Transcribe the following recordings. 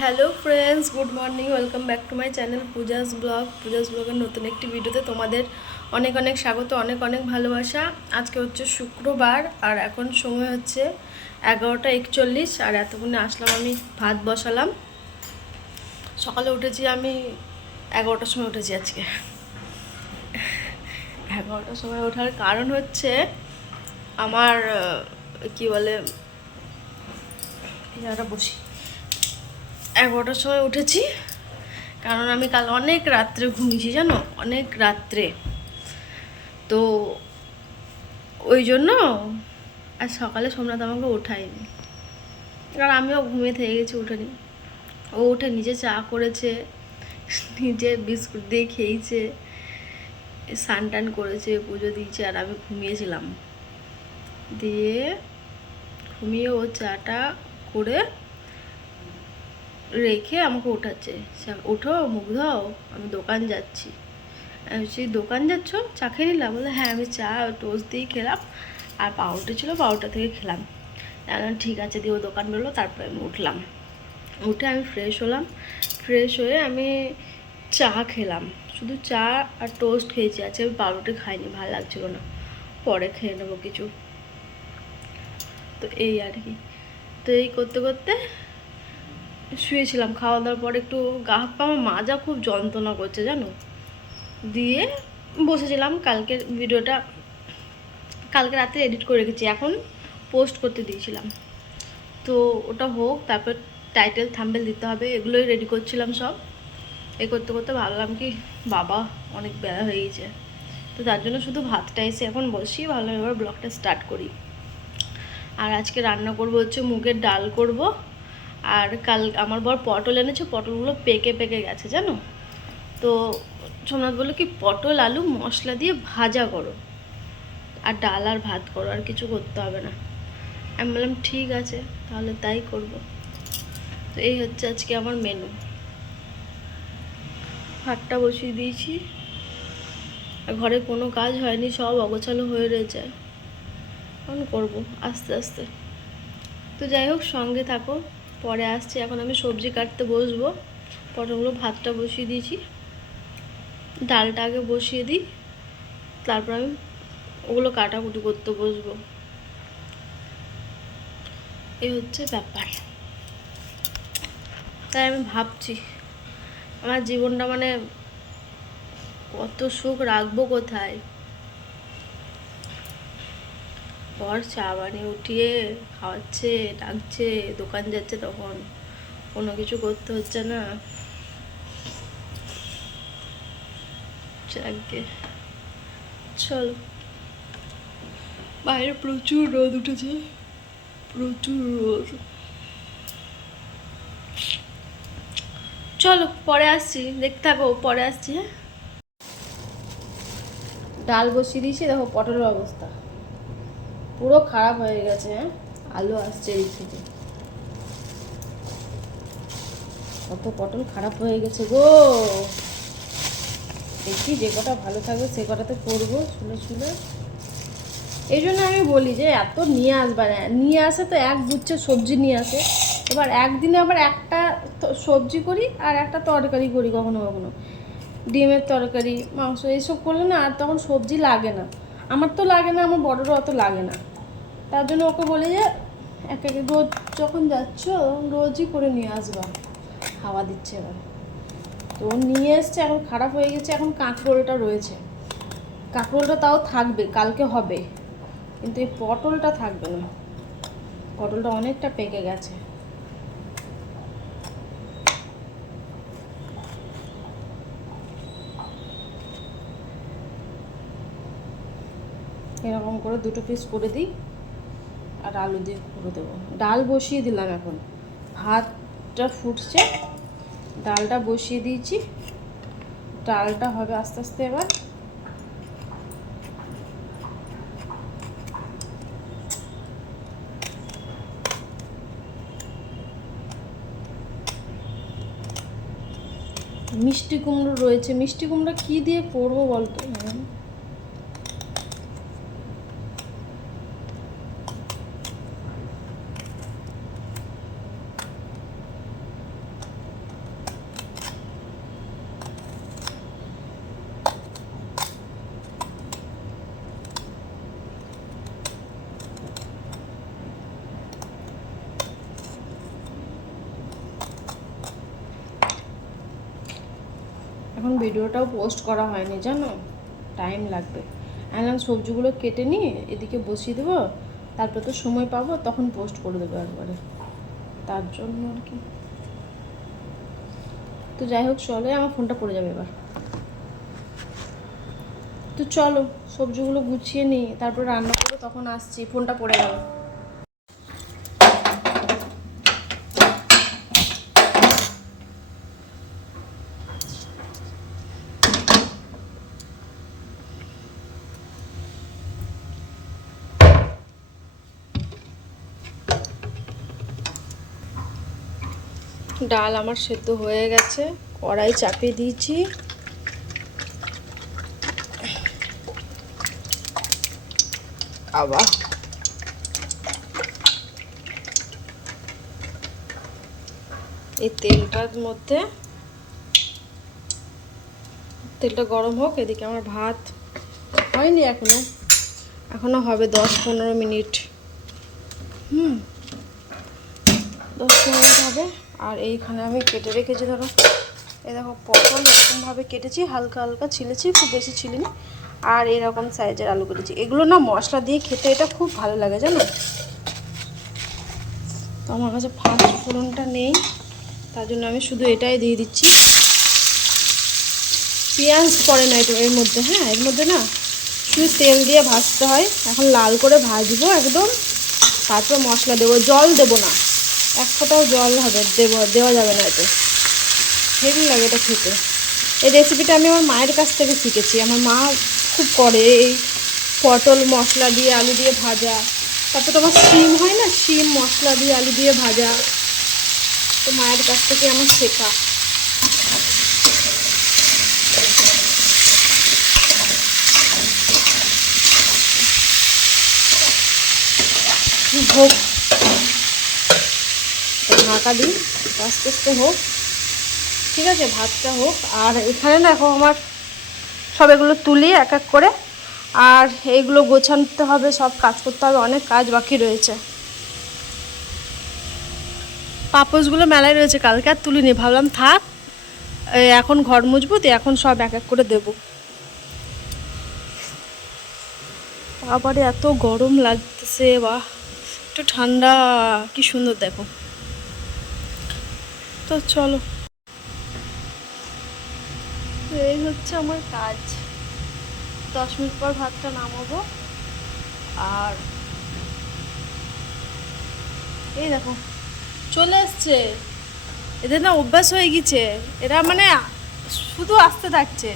Hello friends, good morning. Welcome back to my channel Puja's ব্লগের নতুন একটি ভিডিওতে তোমাদের অনেক অনেক স্বাগত, অনেক অনেক ভালোবাসা। আজকে হচ্ছে শুক্রবার আর এখন সময় হচ্ছে 11টা 41। আর এতক্ষণে আসলাম, আমি ভাত বসালাম। সকালে উঠেছি আমি 11টার সময় উঠেছি আজকে। 11টার সময় ওঠার কারণ হচ্ছে আমার কি বলে, বসি 11টার সময় উঠেছি কারণ আমি কাল অনেক রাত্রে ঘুমিয়েছি, জানো, অনেক রাত্রে। তো ওই জন্য আর সকালে সোমনাথ আমাকে ওঠায়নি, কারণ আমিও ঘুমিয়ে থেকে গেছি, উঠেনি। ও উঠে নিজে চা করেছে, নিজে বিস্কুট দিয়ে খেয়েছে, স্নান টান করেছে, পুজো দিয়েছে, আর আমি ঘুমিয়েছিলাম। দিয়ে ঘুমিয়ে ও চাটা করে রেখে আমাকে ওঠাচ্ছে, ওঠো মুখ দাও, আমি দোকান যাচ্ছি। আমি বলছি দোকান যাচ্ছ, চা খেয়ে নিলাম? বলে হ্যাঁ, আমি চা টোস্ট দিয়ে খেলাম, আর পাউরুটি ছিল, পাউরুটা থেকে খেলাম। ঠিক আছে, দিয়ে ও দোকান বেরোলো, তারপরে আমি উঠলাম। উঠে আমি ফ্রেশ হলাম, ফ্রেশ হয়ে আমি চা খেলাম, শুধু চা আর টোস্ট খেয়েছি। আজকে আমি পাউরুটি খাইনি, ভালো লাগছিলো না, পরে খেয়ে নেবো কিছু। তো এই আর কি। তো এই করতে করতে শুয়েছিলাম। খাওয়া দাওয়ার পরে একটু গা হাত পা আমার মাজা খুব যন্ত্রণা করছে, জানো। দিয়ে বসেছিলাম। কালকের ভিডিওটা কালকে রাতে এডিট করে রেখেছি, এখন পোস্ট করতে দিয়েছিলাম। তো ওটা হোক, তারপর টাইটেল থাম্বনেল দিতে হবে, এগুলোই রেডি করছিলাম সব। এই করতে করতে ভাবলাম কি, বাবা অনেক বেলা হয়ে গেছে। তো তার জন্য শুধু ভাতটা এসে এখন বসি, ভাবলাম এবার ব্লগটা স্টার্ট করি। আর আজকে রান্না করব হচ্ছে মুগের ডাল করব। আর কাল আমার বর পটল এনেছে, পটলগুলো পেকে পেকে গেছে, জানো। তো সোমনাথ বললো কি, পটল আলু মশলা দিয়ে ভাজা করো, আর ডাল আর ভাত করো, আর কিছু করতে হবে না। আমি বললাম ঠিক আছে, তাহলে তাই করব। তো এই হচ্ছে আজকে আমার মেনু। ভাতটা বসিয়ে দিয়েছি, আর ঘরে কোনো কাজ হয়নি, সব অগোছালো হয়ে রয়েছে, এখন করবো আস্তে আস্তে। তো যাই হোক, সঙ্গে থাকো, পরে আসছি। এখন আমি সবজি কাটতে বসবো। পটলগুলো, ভাতটা বসিয়ে দিয়েছি, ডালটা আগে বসিয়ে দিই, তারপর আমি ওগুলো কাটাকুটি করতে বসবো। এই হচ্ছে ব্যাপার। তাই আমি ভাবছি আমার জীবনটা মানে কত সুখ রাখবো কোথায়। পর চা বানিয়ে উঠিয়ে খাওয়াচ্ছে, ডাকছে, দোকান যাচ্ছে, তখন কোনো কিছু করতে হচ্ছে না। যাকে চলো, বাইরে প্রচুর রোদ উঠেছে, প্রচুর রোদ। চলো পরে আসছি, দেখতে থাকো, পরে আসছি। হ্যাঁ, ডাল বসিয়ে দিয়েছি, দেখো পটলের অবস্থা পুরো খারাপ হয়ে গেছে। হ্যাঁ, আলু আসছে এই থেকে, কত পটল খারাপ হয়ে গেছে গো। দেখি যে কটা ভালো থাকবে সে কটাতে করবো শুনে শুনে। এই জন্য আমি বলি যে এত নিয়ে আসবা না, নিয়ে আসে তো এক গুচ্ছে সবজি নিয়ে আসে, এবার একদিনে আবার একটা সবজি করি আর একটা তরকারি করি, কখনো কখনো ডিমের তরকারি, মাংস এইসব করলে না আর তখন সবজি লাগে না। আমার তো লাগে না, আমার বড়রও অত লাগে না। তার জন্য ওকে বলি যে এক এক রোজ যখন যাচ্ছ রোজই করে নিয়ে আসবা। হাওয়া দিচ্ছে এবার, তো নিয়ে এসছে, এখন খারাপ হয়ে গেছে। এখন কাঁকরোলটা রয়েছে, কাঁকরোলটা তাও থাকবে, কালকে হবে, কিন্তু এই পটলটা থাকবে না, পটলটা অনেকটা পেকে গেছে। এরকম করে দুটো পিস করে দিই, আর আলু দিয়ে করে দেবো। ডাল বসিয়ে দিলাম, এখন ভাতটা ফুটছে, ডালটা বসিয়ে দিয়েছি, ডালটা হবে আস্তে আস্তে। এবার মিষ্টি কুমড়ো রয়েছে, মিষ্টি কুমড়ো কী দিয়ে করবো বলতো। এখন ভিডিওটাও পোস্ট করা হয়নি জানো, টাইম লাগবে। এখন সবজিগুলো কেটে নিয়ে এদিকে বসিয়ে দেবো, তারপর তো সময় পাবো তখন পোস্ট করে দেবো একবারে, তার জন্য আর কি। তো যাই হোক চলে, আমার ফোনটা পড়ে যাবে এবার। তো চলো সবজিগুলো গুছিয়ে নিই, তারপর রান্না করবো, তখন আসছি। ফোনটা পড়ে গেল। ডাল আমার সেদ্ধ হয়ে গেছে, কড়াই চাপিয়ে দিয়েছি। আবার এই তেলটার মধ্যে, তেলটা গরম হোক। এদিকে আমার ভাত হয়নি এখনো হবে 10-15 মিনিট। 10-15 মিনিট হবে। আর এইখানে আমি কেটে রেখেছি, ধরো এই দেখো পটল এরকমভাবে কেটেছি, হালকা হালকা ছিলেছি, খুব বেশি ছিলিনি। আর এরকম সাইজের আলু কেটেছি। এগুলো না মশলা দিয়ে খেতে এটা খুব ভালো লাগে জানো। তো আমার কাছে ফার্স্ট ফোড়নটা নেই, তার জন্য আমি শুধু এটাই দিয়ে দিচ্ছি। পেঁয়াজ পড়ে না এর মধ্যে, হ্যাঁ এর মধ্যে না শুধু তেল দিয়ে ভাজতে হয়। এখন লাল করে ভাজবো একদম, তারপর মশলা দেবো। জল দেবো না, এক ফোঁটাও জল হবে দেওয়া যাবে না, এতে হেভি লাগে এটা খেতে। এই রেসিপিটা আমি আমার মায়ের কাছ থেকে শিখেছি। আমার মা খুব করে এই পটল মশলা দিয়ে আলু দিয়ে ভাজা, তারপর তোমার শিম হয় না, শিম মশলা দিয়ে আলু দিয়ে ভাজা, তো মায়ের কাছ থেকে আমার শেখা। হোক, ঢাকা দিই, আস্তে আস্তে হোক, ঠিক আছে ভাতটা হোক। আর এখানে না এখন আমার সব এগুলো তুলি এক এক করে, আর এইগুলো গোছাতে হবে, সব কাজ করতে হবে, অনেক কাজ বাকি রয়েছে। পাপোশগুলো মেলায় রয়েছে, কালকে আর তুলিনি, ভাবলাম থাক, এখন ঘর মুছবো, দিয়ে এখন সব এক এক করে দেবো। আবার এত গরম লাগতেছে, বাহ একটু ঠান্ডা, কি সুন্দর দেখো। তো চলো, এই হচ্ছে আমার কাজ। 10 মিনিট পর ভাতটা নামাবো। আর এই দেখো চলে এসছে, এদের না অভ্যাস হয়ে গেছে, এরা মানে শুধু আসতে থাকছে।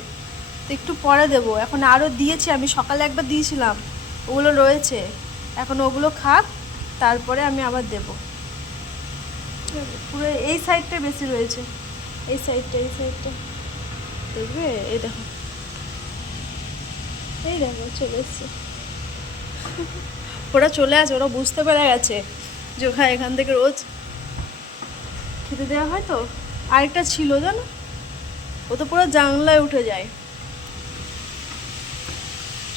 তো একটু পরে দেবো, এখন আরও দিয়েছি, আমি সকালে একবার দিয়েছিলাম, ওগুলো রয়েছে, এখন ওগুলো খাক, তারপরে আমি আবার দেবো। পুরো এই সাইডটা বেশি রয়েছে, এই সাইডটা দেখবে, এই দেখো চলে এসছে। ওরা চলে আসে, ওরা বুঝতে পেরে গেছে যে ওখানে এখান থেকে রোজ খেতে দেওয়া হয়। তো আরেকটা ছিল জানো, ও তো পুরো জানলায় উঠে যায়।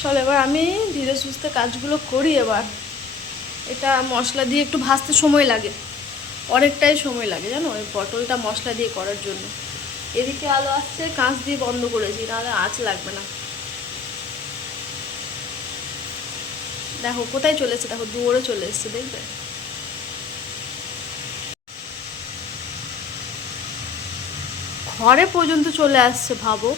চল এবার আমি ধীরে সুস্থে কাজগুলো করি। এবার এটা মশলা দিয়ে একটু ভাজতে সময় লাগে, অনেকটাই সময় লাগে জানো, ওই পটলটা মশলা দিয়ে করার জন্য। এদিকে আলো আসছে, কাঁচ দিয়ে বন্ধ করেছি, নাহলে আঁচ লাগবে না। দেখো কোথায় চলে এসছে, দেখো দৌড়ে চলে এসছে, দেখবে। ঘরে পর্যন্ত চলে আসছে, ভাবো।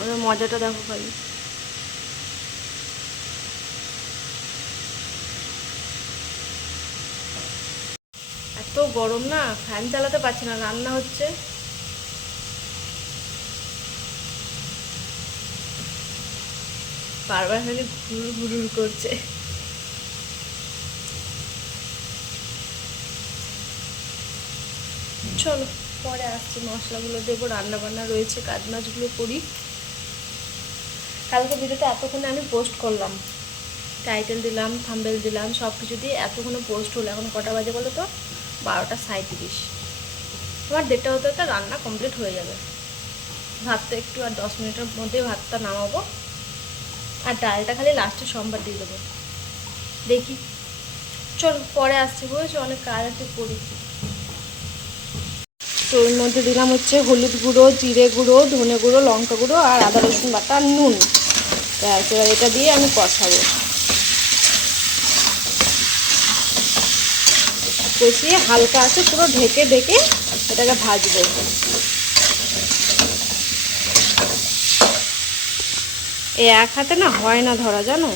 ওদের মজাটা দেখো খালি। এত গরম না, ফ্যান চালাতে পারছি না, রান্না হচ্ছে। বারবার খালি ঘুর করছে। চলো পরে আসছি, মশলাগুলো দেবো, রান্না বান্না রয়েছে, কাজ মাছগুলো করি। কালকে ভিডিওতে এতক্ষণে আমি পোস্ট করলাম, টাইটেল দিলাম, থাম্বনেল দিলাম, সব কিছু দিয়ে এতক্ষণে পোস্ট হলো। এখন কটা বাজে বলো তো, 12টা 37। আমার 1:30 হতে হতে রান্না কমপ্লিট হয়ে যাবে। ভাতটা একটু আর 10 মিনিটের মধ্যে ভাতটা নামাবো, আর ডালটা খালি লাস্টে সোমবার দিয়ে দেবো। দেখি চল পরে আসছি, বুঝেছো, অনেক কাজ আছে করি। তো ওর মধ্যে দিলাম হচ্ছে হলুদ গুঁড়ো, জিরে গুঁড়ো, ধনে গুঁড়ো, লঙ্কা গুঁড়ো আর আদা রসুন বাটা আর নুন। ব্যাস, এবার এটা দিয়ে আমি কষাবো, কষিয়ে হালকা আছে পুরো ঢেকে ঢেকে এটাকে ভাজবো। এই এক হাতে না হয় না ধরা, জানো।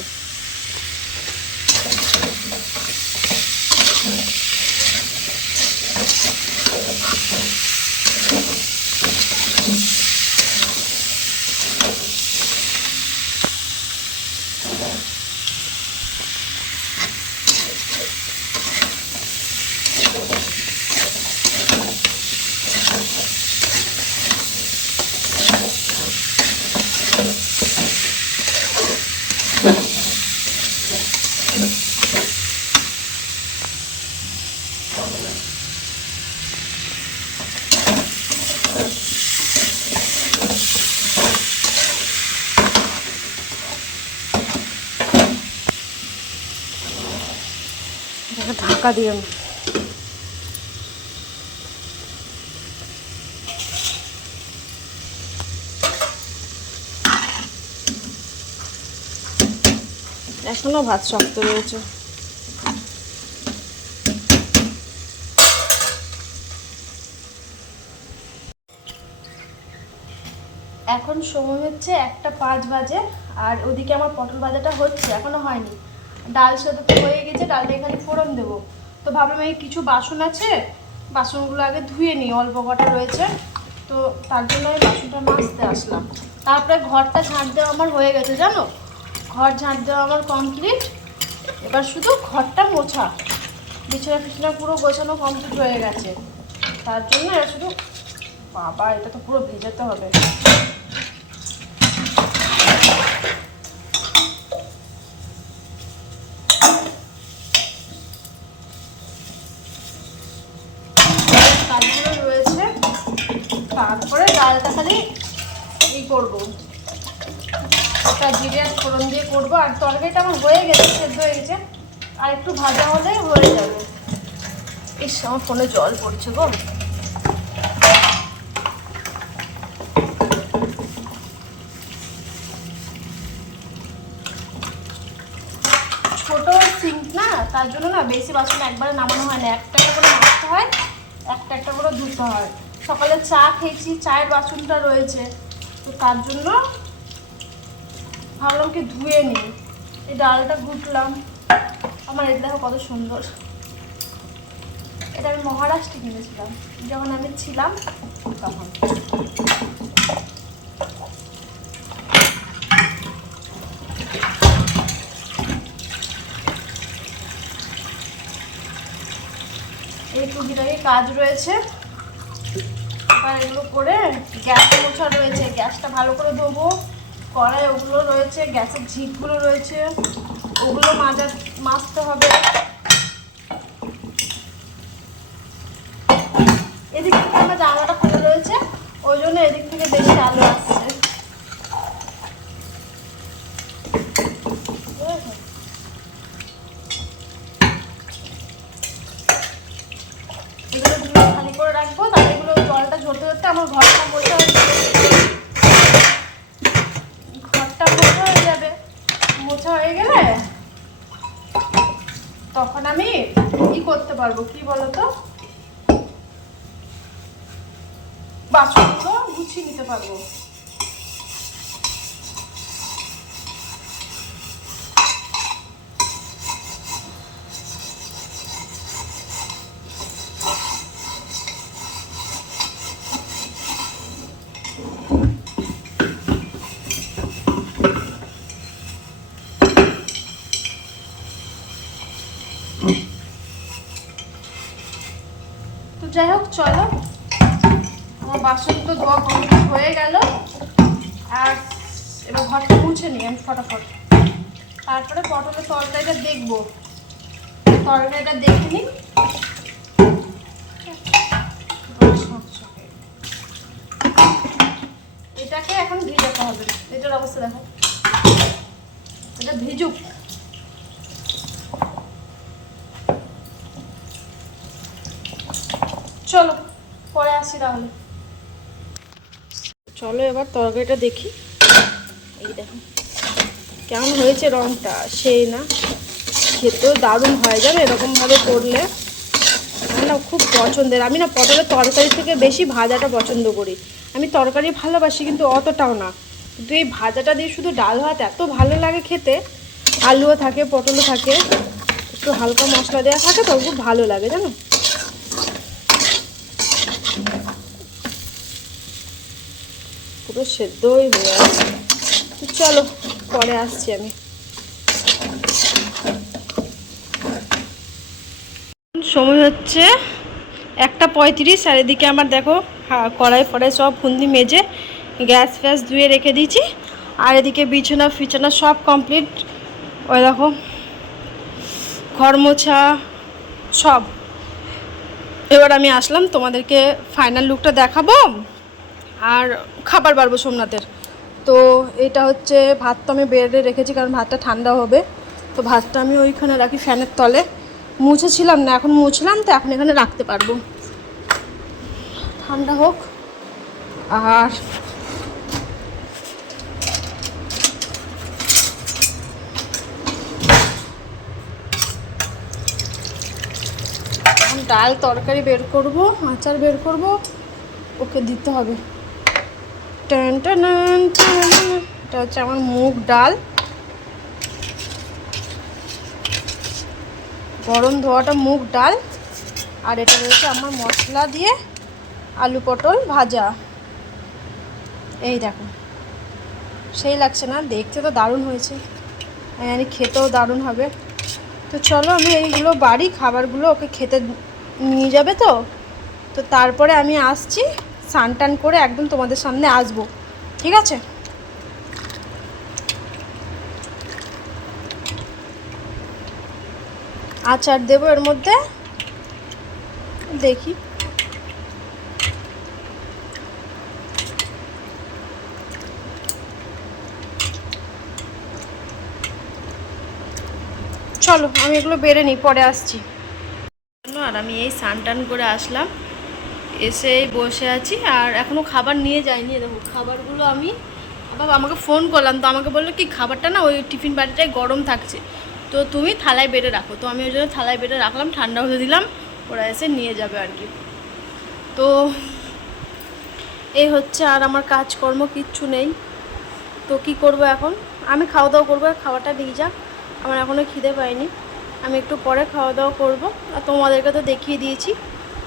ঢাকা দিয়ে এখনো ভাত শক্ত রয়েছে। এখন সময় হচ্ছে 1:05 বাজে, আর ওদিকে আমার পটল ভাজাটা হচ্ছে, এখনো হয়নি। ডাল সেদ্ধ তো হয়ে গেছে, ডালটা এখানে ফোড়ন দেবো। তো ভাবলাম এই কিছু বাসন আছে, বাসনগুলো আগে ধুয়ে নিই, অল্প কটা রয়েছে, তো তার জন্য আমি বাসনটা মাজতে আসলাম। তারপরে ঘরটা ঝাঁট দেওয়া আমার হয়ে গেছে, জানো, ঘর ঝাঁট দেওয়া আমার কমপ্লিট। এবার শুধু ঘরটা মোছা, বিছানা টিছানা পুরো গোছানো কমপ্লিট হয়ে গেছে। তার জন্য এবার শুধু, বাবা এটা তো পুরো ভেজাতে হবে। কাজগুলো রয়েছে, তারপরে ডালটা খালি করবো, একটা জিরে আর ফোড়ন দিয়ে করবো। আর তরকারিটা আমার হয়ে গেছে, সেদ্ধ হয়ে গেছে, আর একটু ভাজা হলেই হয়ে যাবে। ইস, আমার ফোনে জল পড়ছে গো। ছোট সিঙ্ক না, তার জন্য না বেশি বাসন একবারে নামানো হয় না, একটা একটা করে মাজতে হয়, একটা একটা করে ধুতে হয়। সকালে চা খেয়েছি, চায়ের বাসনটা রয়েছে, তো তার জন্য ভাবলাম কি ধুয়ে নিই। এই ডালটা ঘুটলাম, আমার এটা দেখো কত সুন্দর, এটা আমি মহারাষ্ট্রে কিনেছিলাম যখন আমি ছিলাম তখন। এই টুকিটাকি কাজ রয়েছে, আর এগুলো করে গ্যাস মোছা রয়েছে, গ্যাসটা ভালো করে ধোবো। কড়াই ওগুলো রয়েছে, গ্যাসের ঝিকগুলো রয়েছে, ওগুলো মাজতে হবে। এদিক থেকে আমার জানলাটা খোলা রয়েছে, ওই জন্য এদিক থেকে বেশি আলো আসছে। এগুলো খালি করে রাখবো, তাহলে এগুলো জলটা ঝরতে ঝরতে আমার ঘরটা মোছা হয়ে যাবে, ঘরটা মোছা হয়ে যাবে। মোছা হয়ে গেলে তখন আমি করতে পারবো, কি বলতো, বাসনগুলো গুছিয়ে নিতে পারবো। তো যাই হোক, চলো, আমার বাসন তো ধোয়া কমপ্লিট হয়ে গেল, আর এবার ঘরটা মুছে নিই আমি ফটাফট। তারপরে পটলের তরকারিটা দেখবো, তরকারিটা দেখে নিই। এটাকে এখন ভিজাতে হবে, এটার অবস্থা দেখো, এটা ভিজুক। চলো পরে আসি তাহলে। চলো এবার তরকারিটা দেখি। এই দেখো কেমন হয়েছে, রঙটা সেই না, খেতেও দারুণ হয় জানো এরকমভাবে করলে। আমার না খুব পছন্দের, আমি না পটলের তরকারি থেকে বেশি ভাজাটা পছন্দ করি। আমি তরকারি ভালোবাসি কিন্তু অতটাও না, কিন্তু এই ভাজাটা দিয়ে শুধু ডাল ভাত এত ভালো লাগে খেতে। আলুও থাকে, পটলও থাকে, একটু হালকা মশলা দেওয়া থাকে তো খুব ভালো লাগে জানো। পুরো সেদ্ধই হয়ে আছে। চলো পরে আসছি আমি। সময় হচ্ছে 1:35, আর এদিকে আমার দেখো কড়াই ফড়াই সব খুন্দি মেজে গ্যাস ফ্যাস ধুয়ে রেখে দিয়েছি। আর এদিকে বিছানা ফিছানা সব কমপ্লিট। ওই দেখো ঘর মোছা সব। এবার আমি আসলাম তোমাদেরকে ফাইনাল লুকটা দেখাবো আর খাবার বাড়বো সোমনাথের। তো এটা হচ্ছে ভাত, তো আমি বেড়ে রেখেছি কারণ ভাতটা ঠান্ডা হবে। তো ভাতটা আমি ওইখানে রাখি ফ্যানের তলে, মুছেছিলাম না, এখন মুছলাম তো এখন এখানে রাখতে পারবো, ঠান্ডা হোক। আর ডাল তরকারি বের করব, আচার বের করব, ওকে দিতে হবে। এটা হচ্ছে আমার মুগ ডাল, গরম ধোয়াটা মুগ ডাল। আর এটা রয়েছে আমার মশলা দিয়ে আলু পটল ভাজা। এই দেখো সেই লাগছে না, দেখতে তো দারুণ হয়েছে, জানি খেতেও দারুণ হবে। তো চলো আমি এইগুলো বাড়ি খাবারগুলো ওকে খেতে নিয়ে যাবে তো। তো তারপরে আমি আসছি, স্নান টান করে একদম তোমাদের সামনে আসবো, ঠিক আছে? আচার দেবো এর মধ্যে, দেখি। চলো আমি এগুলো বেড়ে নিই, পরে আসছি। আর আমি এই স্নান টান করে আসলাম, এসে বসে আছি আর এখনও খাবার নিয়ে যাইনি। দেখো খাবারগুলো আমি আবার আমাকে ফোন করলাম, তো আমাকে বললো কি খাবারটা না ওই টিফিন বাটিটাই গরম থাকছে, তো তুমি থালায় বেড়ে রাখো। তো আমি ওই জন্য থালায় বেড়ে রাখলাম, ঠান্ডা হতে দিলাম, ওরা এসে নিয়ে যাবে আর কি। তো এই হচ্ছে, আর আমার কাজকর্ম কিচ্ছু নেই। তো কি করব এখন, আমি খাওয়া দাওয়া করবো, খাওয়াটা দিয়ে যাক, আমার এখনও খিদে পাইনি, আমি একটু পরে খাওয়া দাওয়া করবো। আর তোমাদেরকে তো দেখিয়ে দিয়েছি।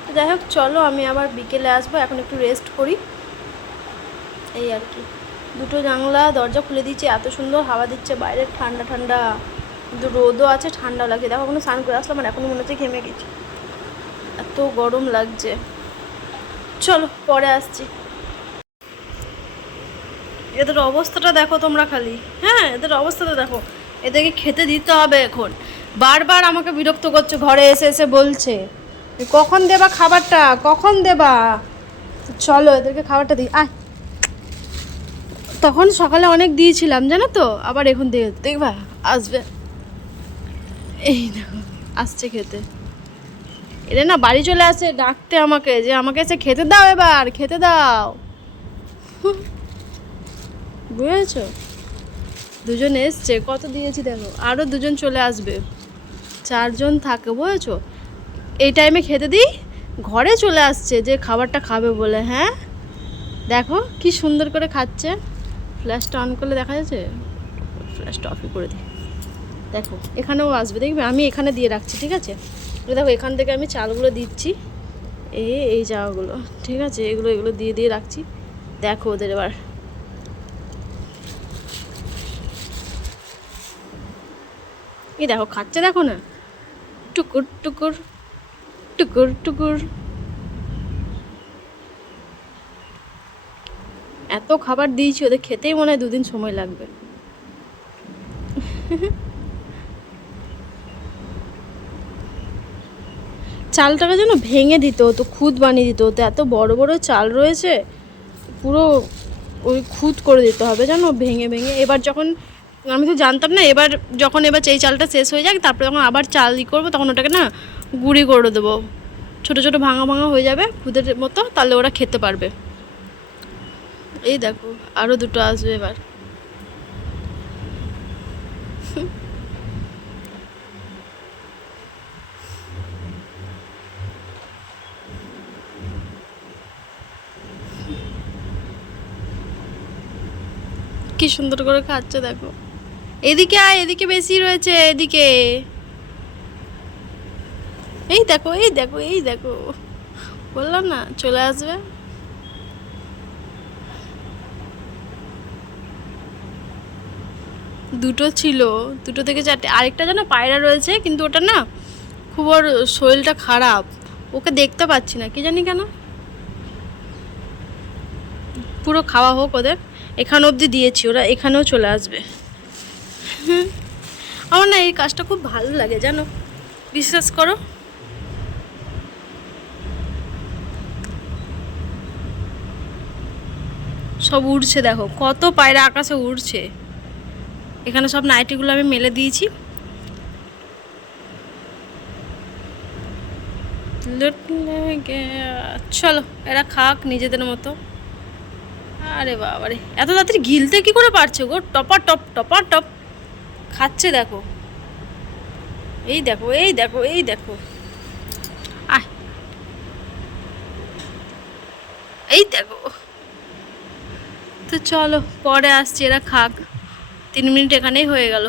তো যাই হোক চলো আমি আবার বিকেলে আসবো, এখন একটু রেস্ট করি এই আর কি। দুটো জানলা দরজা খুলে দিচ্ছি, এত সুন্দর হাওয়া দিচ্ছে বাইরে, ঠান্ডা ঠান্ডা, কিন্তু রোদও আছে, ঠান্ডাও লাগছে। দেখো কোনো স্নান করে আসলাম আর এখনই মনে হচ্ছে ঘেমে গেছি, এত গরম লাগছে। চলো পরে আসছি। এদের অবস্থাটা দেখো তোমরা খালি, হ্যাঁ এদের অবস্থাটা দেখো, এদেরকে খেতে দিতে হবে এখন। বারবার আমাকে বিরক্ত করছে, ঘরে এসে এসে বলছে কখন দেবা খাবারটা, কখন দেবা। চলো এদেরকে খাবারটা দিই। আয়, তখন সকালে অনেক দিয়েছিলাম জানো তো, আবার এখন দিয়ে দেখবা আসবে। এই দেখো আসছে খেতে, এদের না বাড়ি চলে আসে ডাকতে আমাকে, যে আমাকে এসে খেতে দাও, এবার খেতে দাও। বুঝেছো, দুজন এসছে, কত দিয়েছি দেখো, আরও দুজন চলে আসবে, 4 জন থাকে বুঝেছো। এই টাইমে খেতে দিই, ঘরে চলে আসছে যে খাবারটা খাবে বলে। হ্যাঁ দেখো কি সুন্দর করে খাচ্ছে, ফ্ল্যাশটা অন করলে দেখা যাচ্ছে, ফ্ল্যাশটা অফই করে দিই। দেখো এখানেও আসবে, দেখবে আমি এখানে দিয়ে রাখছি, ঠিক আছে? দেখো এখান থেকে আমি চালগুলো দিচ্ছি, এই জায়গাগুলো, ঠিক আছে, এগুলো এগুলো দিয়ে দিয়ে রাখছি। দেখো ওদের এবার এই দেখো খাচ্ছে, দেখো না, টুকুর টুকুর টুকুর টুকুর। এত খাবার দিয়েছি, ওদের খেতেই মনে হয় 2 দিন সময় লাগবে। চালটাকে যেন ভেঙে দিত হতো, খুদ বানিয়ে দিতে হতো, এত বড় বড় চাল রয়েছে, পুরো ওই খুদ করে দিতে হবে জানো, ভেঙে ভেঙে। এবার যখন আমি তো জানতাম না, এবার যখন এই চালটা শেষ হয়ে যাক, তারপরে যখন আবার চাল করবো তখন ওটাকে না গুঁড়ি করে দেবো, ছোট ছোট ভাঙা ভাঙা হয়ে যাবে খুদের মতো, তাহলে ওরা খেতে পারবে। এই দেখো আরও দুটো আসবে এবার। কি সুন্দর করে খাচ্ছে দেখো। এদিকে আয়, এদিকে বেশি রয়েছে, এদিকে। এই দেখো এই দেখো এই দেখো, বললাম না চলে আসবে। দুটো ছিল, দুটো থেকে চারটে। আরেকটা যেন পায়রা রয়েছে, কিন্তু ওটা না খুব ওর শরীরটা খারাপ, ওকে দেখতে পাচ্ছি না, কি জানি কেন। পুরো খাওয়া হোক ওদের, এখানে অবধি দিয়েছি, ওরা এখানেও চলে আসবে। আমার না এই কাজটা খুব ভালো লাগে জানো, বিশ্বাস করো। সব উড়ছে দেখো, কত পায়রা আকাশে উড়ছে। এখানে সব নাইটিগুলো আমি মেলে দিয়েছি। চলো এরা খাক নিজেদের মতো। আরে বাবারে, এত তাড়াতাড়ি গিলতে কি করে পারছে গো, টপা টপ টপা টপ খাচ্ছে দেখো। এই দেখো এই দেখো এই দেখো, আহ এই দেখো। তো চলো পরে আসছি, এরা খাক। 3 মিনিট এখানেই হয়ে গেল।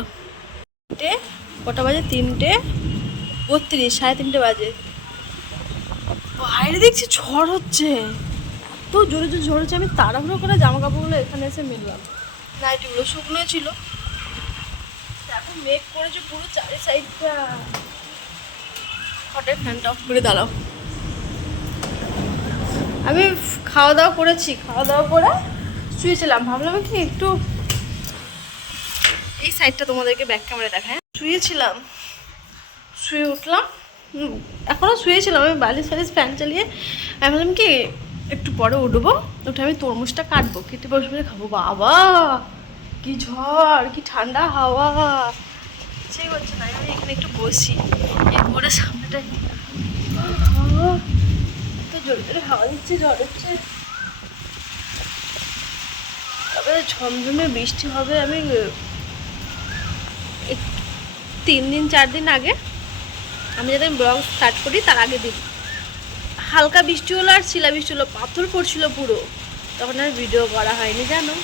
কটা বাজে? 3:32, 3:30 বাজে। বাইরে দেখছি ঝড় হচ্ছে, তো জোরে জোরে ঝড় হচ্ছে। আমি তাড়াহুড়ো করে জামা কাপড়গুলো এখানে এসে মিললাম, নাইটিগুলো শুকনো ছিল। এখন মেঘ করেছে পুরো চারি সাইডটা। হঠাৎ ফ্যানটা অফ করে দাঁড়াও। আমি খাওয়া দাওয়া করেছি, খাওয়া দাওয়া করে শুয়েছিলাম। ভাবলাম কি একটু এই সাইডটা তোমাদেরকে ব্যাক ক্যামেরা দেখায়। শুয়েছিলাম, শুয়ে উঠলাম, এখনও শুয়েছিলাম। আমি বালিশ ফালিশ ফ্যান চালিয়ে আমি ভাবলাম কি একটু পরে উঠবো, উঠে আমি তরমুজটা কাটবো, কেটে বসে বসে খাবো। বাবা কি ঝড়, কি ঠান্ডা হাওয়া, সেই হচ্ছে না। আমি এখানে একটু বসি, এই ঘরের সামনেটায় তো জোরে জোরে হাওয়া দিচ্ছে, ঝড় হচ্ছে। তবে ঝমঝমে বৃষ্টি হবে। আমি 3-4 দিন আগে আমি যাদের ব্লগ স্টার্ট করি তার আগে দিন হালকা বৃষ্টি হলো, আর শিলা বৃষ্টি হলো, পাথর পড়ছিল পুরো, তখন আর ভিডিও করা হয়নি জানো।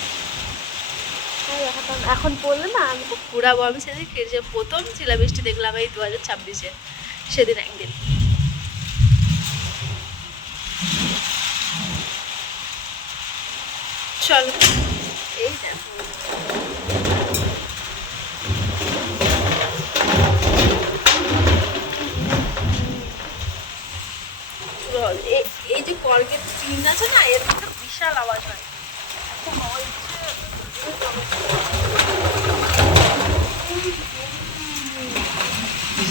এখন পড়লে না আমি তো ঘুরাবো। আমি সেদিন যে প্রথম শিলা বৃষ্টি দেখলাম এই 2026-এ, সেদিন একদিন। চলো এই দেখো, এই যে কর্গের টিন আছে না, এর একটা বিশাল আওয়াজ হয়।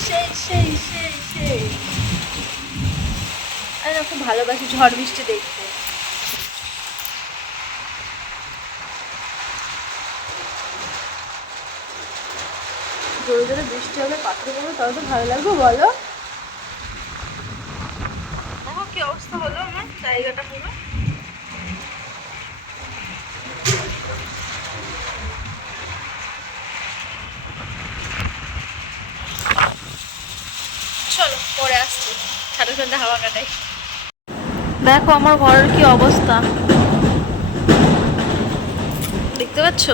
সেই সেই সেই সেই আমি খুব ভালোবাসি ঝড় বৃষ্টি দেখতে। জোরে জোরে বৃষ্টি হবে, পাথর পড়বে, তবে তো ভালো লাগবে বলো। দেখো কি অবস্থা হলো আমার জায়গাটা পুরো। চলো পরে আসছি, ঠান্ডা ঠান্ডা হাওয়া কাটাই। দেখো আমার ঘরের কি অবস্থা, দেখতে পাচ্ছ?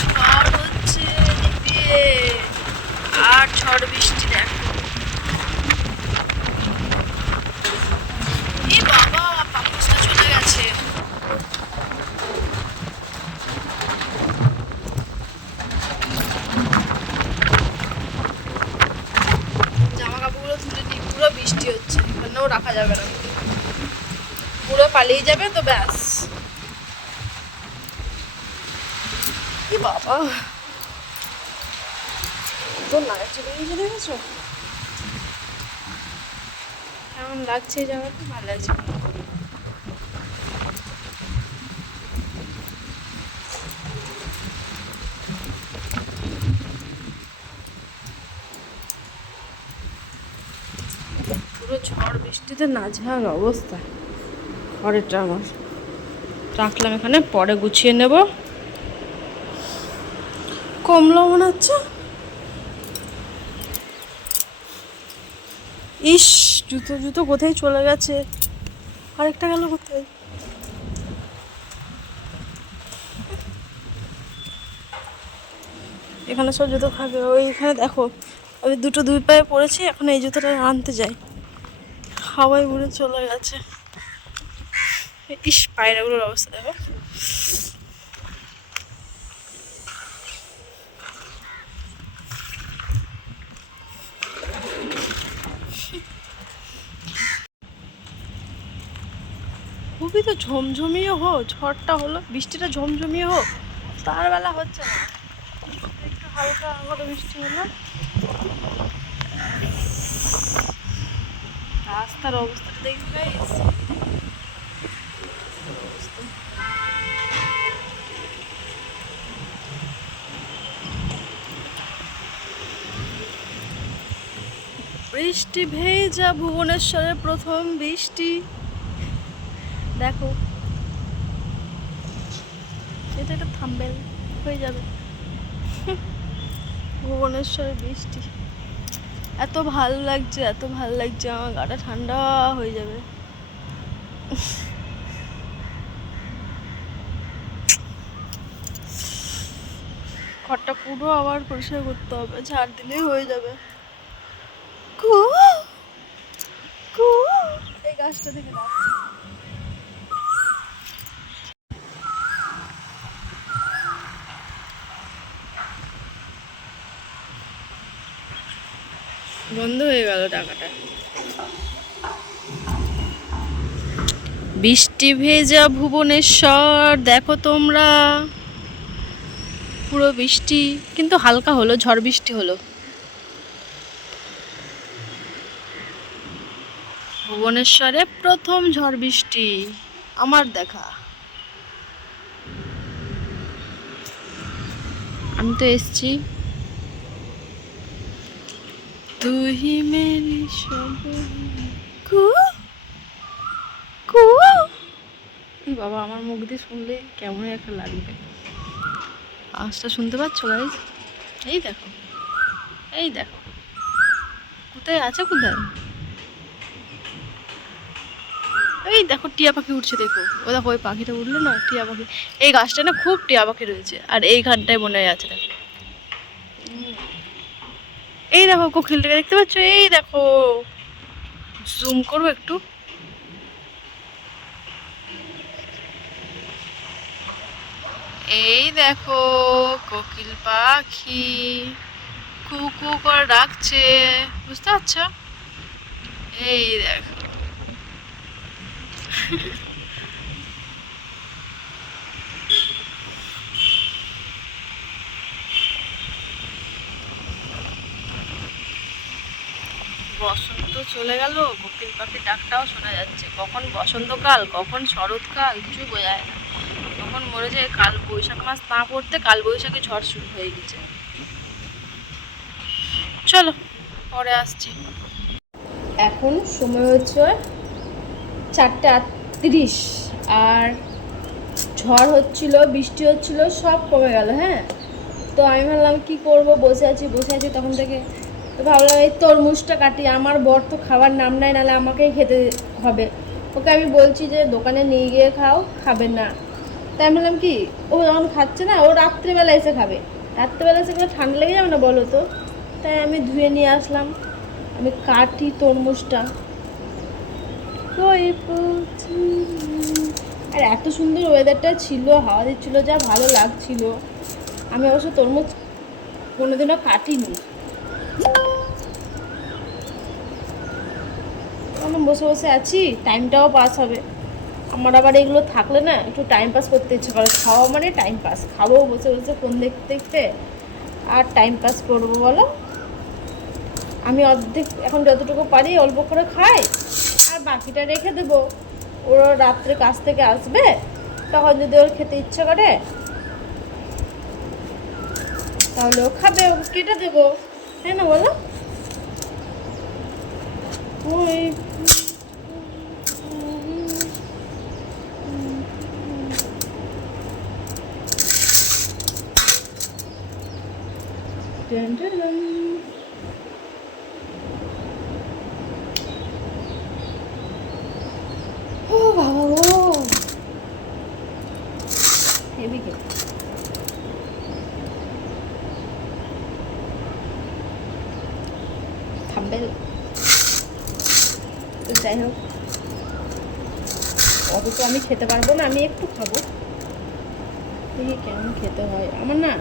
ঝড় হচ্ছে এদিকে, আর ঝড় বৃষ্টি দেখো। এই বাবা, পাপোশটা চলে গেছে। জামা কাপড়গুলো তুলে নিই, পুরো বৃষ্টি হচ্ছে, এখানেও রাখা যাবে না, পুরো পালিয়ে যাবে তো ব্যাস। কি বাবা, তো লাইট চলে গেছে, দেখেছো কেমন লাগছে এই জায়গাটা? ভালো লাগছে। ঝড় বৃষ্টিতে নাজেহাল অবস্থা। ঘরেটা আমার রাখলাম এখানে, পরে গুছিয়ে নেব। কমলো মনে হচ্ছে। ইস, জুতো জুতো কোথায় চলে গেছে, আরেকটা গেল কোথায়? এখানে সব জুতো খাবে। ওইখানে দেখো আমি দুটো দুই পায়ে পড়েছি, এখন এই জুতোটা আনতে যাই, হাওয়ায় উড়ে চলে গেছে। ইস, পায়রাগুলোর অবস্থা দেখো। খুবই তো ঝমঝমিয়ে হোক, ঝড়টা হলো, বৃষ্টিটা ঝমঝমিয়ে হোক, তার বেলা হচ্ছে না, একটু হালকা করে বৃষ্টি হলো। রাস্তার অবস্থাটা দেখবে, বৃষ্টি ভেজা ভুবনেশ্বরের প্রথম বৃষ্টি দেখো। এটা একটা থাম্বেল হয়ে যাবে। ভুবনেশ্বরের বৃষ্টি এত ভালো লাগছে, এত ভালো লাগছে, আমার গাটা ঠান্ডা হয়ে যাবে। ঘরটা পুরো আবার পরিষ্কার করতে হবে, ঝাড় দিলেই হয়ে যাবে। এই গাছটা থেকে বন্ধ হয়ে গেল টাকাটা। বৃষ্টি ভেজা ভুবনেশ্বর দেখো তোমরা, পুরো বৃষ্টি, কিন্তু হালকা হলো, ঝড় বৃষ্টি হলো। ভুবনেশ্বরে প্রথম ঝড় বৃষ্টি আমার দেখা। আমি তো এসছি। তুই মেরি সব বাবা, আমার মুখ দিয়ে শুনলে কেমন একটা লাগবে। আওয়াজটা শুনতে পাচ্ছ গাইস? এই দেখো, এই দেখো কোথায় আছে, কোথায়? এই দেখো টিয়া পাখি উঠছে, দেখো ও দেখো, ওই পাখিটা উঠলো না, টিয়া পাখি। এই গাছটা না খুব টিয়া পাখি রয়েছে, আর এইখানটায় মনে হয় আছে দেখো। এই দেখো কোকিলটাকে দেখতে পাচ্ছ? এই দেখো, জুম করবো একটু। এই দেখো কোকিল পাখি কু কু করে ডাকছে, বুঝতে পারছো? এই দেখো। বসন্ত চলে গেল, কোকিল পাখির ডাকটাও শোনা যাচ্ছে। কখন বসন্তকাল, কখন শরৎকাল, কিছু বোঝা যায় না। কখন মরে যায়, কাল বৈশাখ মাস না পড়তে কাল বৈশাখী ঝড় শুরু হয়ে গেছে। চলো পরে আসছি। এখন সময় হচ্ছে 4:38, আর ঝড় হচ্ছিল, বৃষ্টি হচ্ছিল, সব কমে গেল। হ্যাঁ, তো আমি ভাবলাম কি করব, বসে আছি তখন থেকে, তো ভাবলাম এই তরমুজটা কাটি। আমার বর তো খাবার নাম নাই, নাহলে আমাকেই খেতে হবে। ওকে আমি বলছি যে দোকানে নিয়ে গিয়ে খাও, খাবে না। তাই আমি বললাম কি, ও যখন খাচ্ছে না, ও রাত্রিবেলা এসে খাবে। রাত্রিবেলা এসে খেলে ঠান্ডা লেগে যাবে না বলো তো? তাই আমি ধুয়ে নিয়ে আসলাম, আমি কাটি তরমুজটা। আর এত সুন্দর ওয়েদারটা ছিল, হাওয়া দিচ্ছিল, যা ভালো লাগছিল। আমি অবশ্য তরমুজ কোনোদিনও কাটিনি, আমি বসে বসে আছি, টাইমটাও পাস হবে। আমার আবার এগুলো থাকলে না একটু টাইম পাস করতে ইচ্ছে করে। খাওয়া মানে টাইম পাস, খাবো বসে বসে ফোন দেখতে দেখতে, আর টাইম পাস করবো বলো? আমি অর্ধেক এখন যতটুকু পারি অল্প করে খাই, আর বাকিটা রেখে দেবো। ওরা রাত্রে কাজ থেকে আসবে, তখন যদি ওর খেতে ইচ্ছে করে তাহলে ও খাবে, ওকে কেটে দেবো, তাই না বলো? ওই টেন টেন। ও বাবা ও হেভি খেতে। থাম্বেল। তো যাই হোক, অত তো আমি খেতে পারবো না, আমি একটু খাবো, দেখি কেমন খেতে হয়। আমার না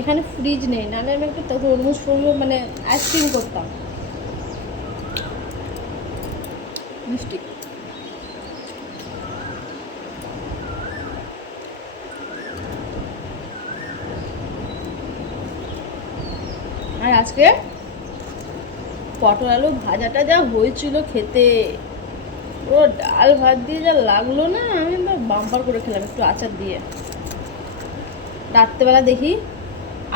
এখানে ফ্রিজ নেই, নাহলে আমি একটু তরমুজ ফরমুজ মানে আইসক্রিম করতাম। মিষ্টি আর আজকে পটল আলু ভাজাটা যা হয়েছিল খেতে, ও ডাল ভাত দিয়ে যা লাগলো না, আমি তো বাম্পার করে খেলাম একটু আচার দিয়ে। রাত্রেবেলা দেখি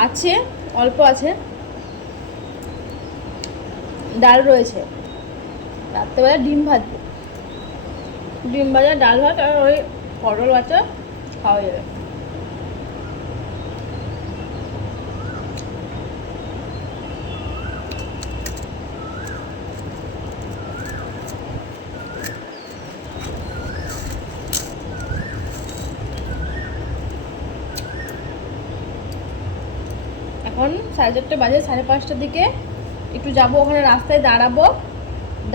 আছে, অল্প আছে, ডাল রয়েছে, রাত্রেবেলা ডিম ভাজবো, ডিম ভাজা ডাল ভাত আর ওই পটল ভাজা খাওয়া যাবে। এখন 4:30 বাজে, 5:30টার দিকে একটু যাবো ওখানে, রাস্তায় দাঁড়াবো,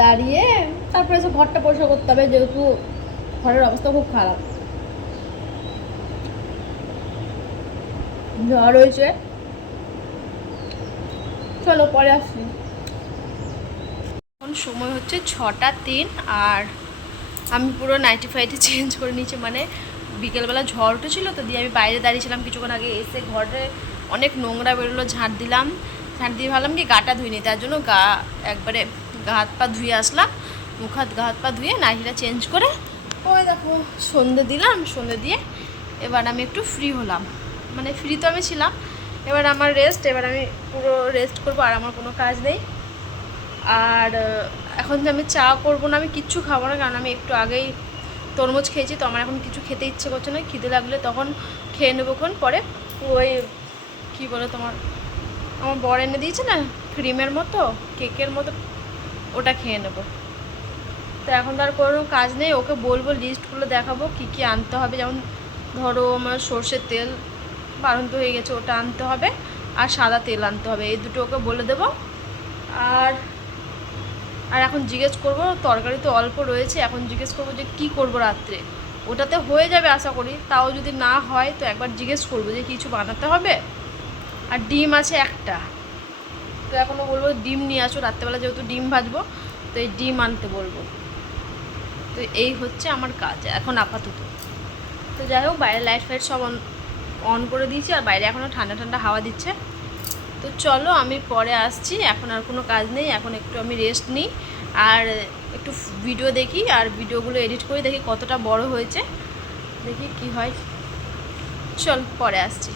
দাঁড়িয়ে তারপরে এসে ঘরটা পরিষ্কার করতে হবে, যেহেতু ঘরের অবস্থা খুব খারাপ, ঝড় হয়েছে। চলো পরে আসছি। এখন সময় হচ্ছে 6:03 আর আমি পুরো নাইটি ফাইটি চেঞ্জ করে নিয়েছি, মানে বিকেলবেলা ঝড় উঠেছিলো তো, দিয়ে আমি বাইরে দাঁড়িয়েছিলাম কিছুক্ষণ আগে, এসে ঘরে অনেক নোংরা বেরোলো, ঝাঁট দিলাম, ঝাঁট দিয়ে ভাবলাম কি গাটা ধুইনি, তার জন্য একবারে গা হাত পা ধুয়ে আসলাম, গা হাত পা ধুয়ে নাইটিটা চেঞ্জ করে ওই দেখো সন্ধে দিলাম, সন্ধে দিয়ে এবার আমি একটু ফ্রি হলাম, মানে ফ্রি তো আমি ছিলাম, এবার আমার রেস্ট, এবার আমি পুরো রেস্ট করবো, আর আমার কোনো কাজ নেই। আর এখন যে আমি চা করবো না, আমি কিচ্ছু খাবো না, কারণ আমি একটু আগেই তরমুজ খেয়েছি, তো আমার এখন কিছু খেতে ইচ্ছে করছে না, খিদে লাগলে তখন খেয়ে নেবোক্ষণ পরে। ওই কী বলে তোমার, আমার বর এনে দিয়েছে না ক্রিমের মতো, কেকের মতো, ওটা খেয়ে নেবো। তো এখন তার কোনো কাজ নেই, ওকে বলবো লিস্টগুলো দেখাবো কী কী আনতে হবে, যেমন ধরো আমার সর্ষের তেল বাড়ন্ত হয়ে গেছে, ওটা আনতে হবে, আর সাদা তেল আনতে হবে, এই দুটো ওকে বলে দেবো। আর আর এখন জিজ্ঞেস করবো, তরকারি তো অল্প রয়েছে, এখন জিজ্ঞেস করবো যে কি করব রাত্রে, ওটাতে হয়ে যাবে আশা করি, তাও যদি না হয় তো একবার জিজ্ঞেস করবো যে কিছু বানাতে হবে। আর ডিম আছে একটা, তো এখনও বলবো ডিম নিয়ে আসো, রাত্রেবেলা যেহেতু ডিম ভাজবো, তো এই ডিম আনতে বলবো। তো এই হচ্ছে আমার কাজ এখন আপাতত। তো যাই হোক, বাইরে লাইট ফাইট সব অন করে দিয়েছি, আর বাইরে এখনও ঠান্ডা ঠান্ডা হাওয়া দিচ্ছে। তো চলো আমি পরে আসছি, এখন আর কোনো কাজ নেই, এখন একটু আমি রেস্ট নিই, আর একটু ভিডিও দেখি, আর ভিডিওগুলো এডিট করে দেখি কতটা বড় হয়েছে, দেখি কি হয়। চল পরে আসছি।